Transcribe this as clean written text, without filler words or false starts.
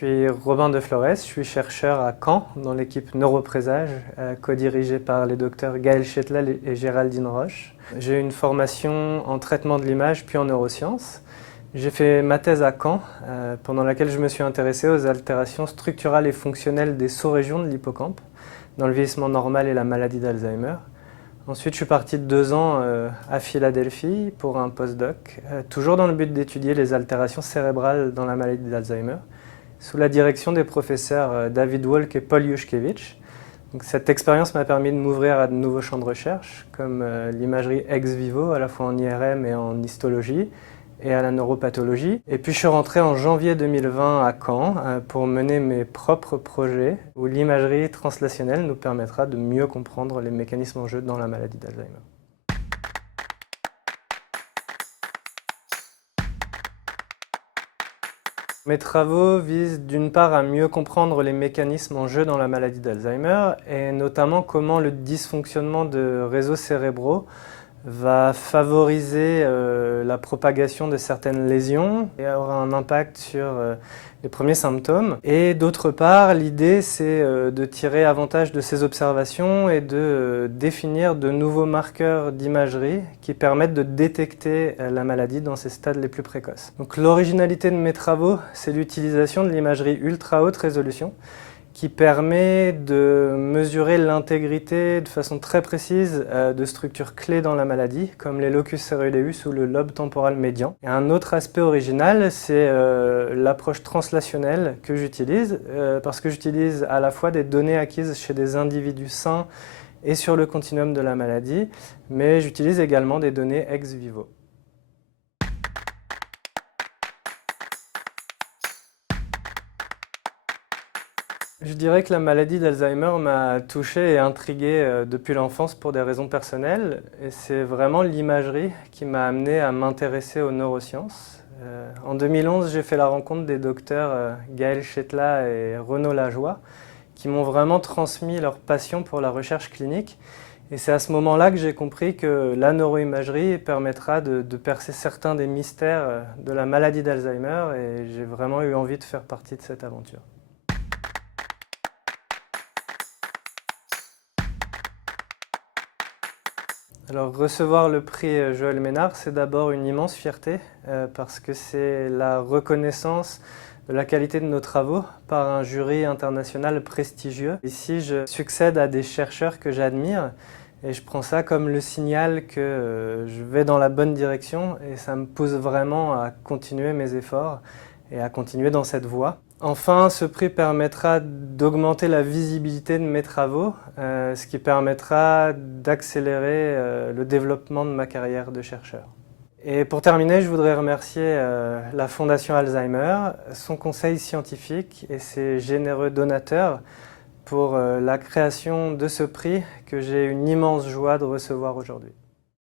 suis Robin de Flores, je suis chercheur à Caen dans l'équipe Neuroprésage, co-dirigée par les docteurs Gaël Chetlal et Géraldine Roche. J'ai une formation en traitement de l'image puis en neurosciences. J'ai fait ma thèse à Caen, pendant laquelle je me suis intéressé aux altérations structurales et fonctionnelles des sous-régions de l'hippocampe, dans le vieillissement normal et la maladie d'Alzheimer. Ensuite, je suis parti de 2 ans à Philadelphie pour un postdoc, toujours dans le but d'étudier les altérations cérébrales dans la maladie d'Alzheimer, sous la direction des professeurs David Wolk et Paul Yushkevich. Donc, cette expérience m'a permis de m'ouvrir à de nouveaux champs de recherche, comme l'imagerie ex vivo, à la fois en IRM et en histologie, et à la neuropathologie. Et puis je suis rentré en janvier 2020 à Caen pour mener mes propres projets où l'imagerie translationnelle nous permettra de mieux comprendre les mécanismes en jeu dans la maladie d'Alzheimer. Mes travaux visent d'une part à mieux comprendre les mécanismes en jeu dans la maladie d'Alzheimer et notamment comment le dysfonctionnement de réseaux cérébraux va favoriser la propagation de certaines lésions et aura un impact sur les premiers symptômes. Et d'autre part, l'idée c'est de tirer avantage de ces observations et de définir de nouveaux marqueurs d'imagerie qui permettent de détecter la maladie dans ses stades les plus précoces. Donc l'originalité de mes travaux, c'est l'utilisation de l'imagerie ultra haute résolution qui permet de mesurer l'intégrité de façon très précise de structures clés dans la maladie, comme les locus coeruleus ou le lobe temporal médian. Et un autre aspect original, c'est l'approche translationnelle que j'utilise, parce que j'utilise à la fois des données acquises chez des individus sains et sur le continuum de la maladie, mais j'utilise également des données ex vivo. Je dirais que la maladie d'Alzheimer m'a touché et intrigué depuis l'enfance pour des raisons personnelles. Et c'est vraiment l'imagerie qui m'a amené à m'intéresser aux neurosciences. En 2011, j'ai fait la rencontre des docteurs Gaël Chetlal et Renaud Lajoie, qui m'ont vraiment transmis leur passion pour la recherche clinique. Et c'est à ce moment-là que j'ai compris que la neuroimagerie permettra de percer certains des mystères de la maladie d'Alzheimer et j'ai vraiment eu envie de faire partie de cette aventure. Alors recevoir le prix Joël Ménard, c'est d'abord une immense fierté parce que c'est la reconnaissance de la qualité de nos travaux par un jury international prestigieux. Ici, je succède à des chercheurs que j'admire et je prends ça comme le signal que je vais dans la bonne direction et ça me pousse vraiment à continuer mes efforts et à continuer dans cette voie. Enfin, ce prix permettra d'augmenter la visibilité de mes travaux, ce qui permettra d'accélérer le développement de ma carrière de chercheur. Et pour terminer, je voudrais remercier la Fondation Alzheimer, son conseil scientifique et ses généreux donateurs pour la création de ce prix que j'ai une immense joie de recevoir aujourd'hui.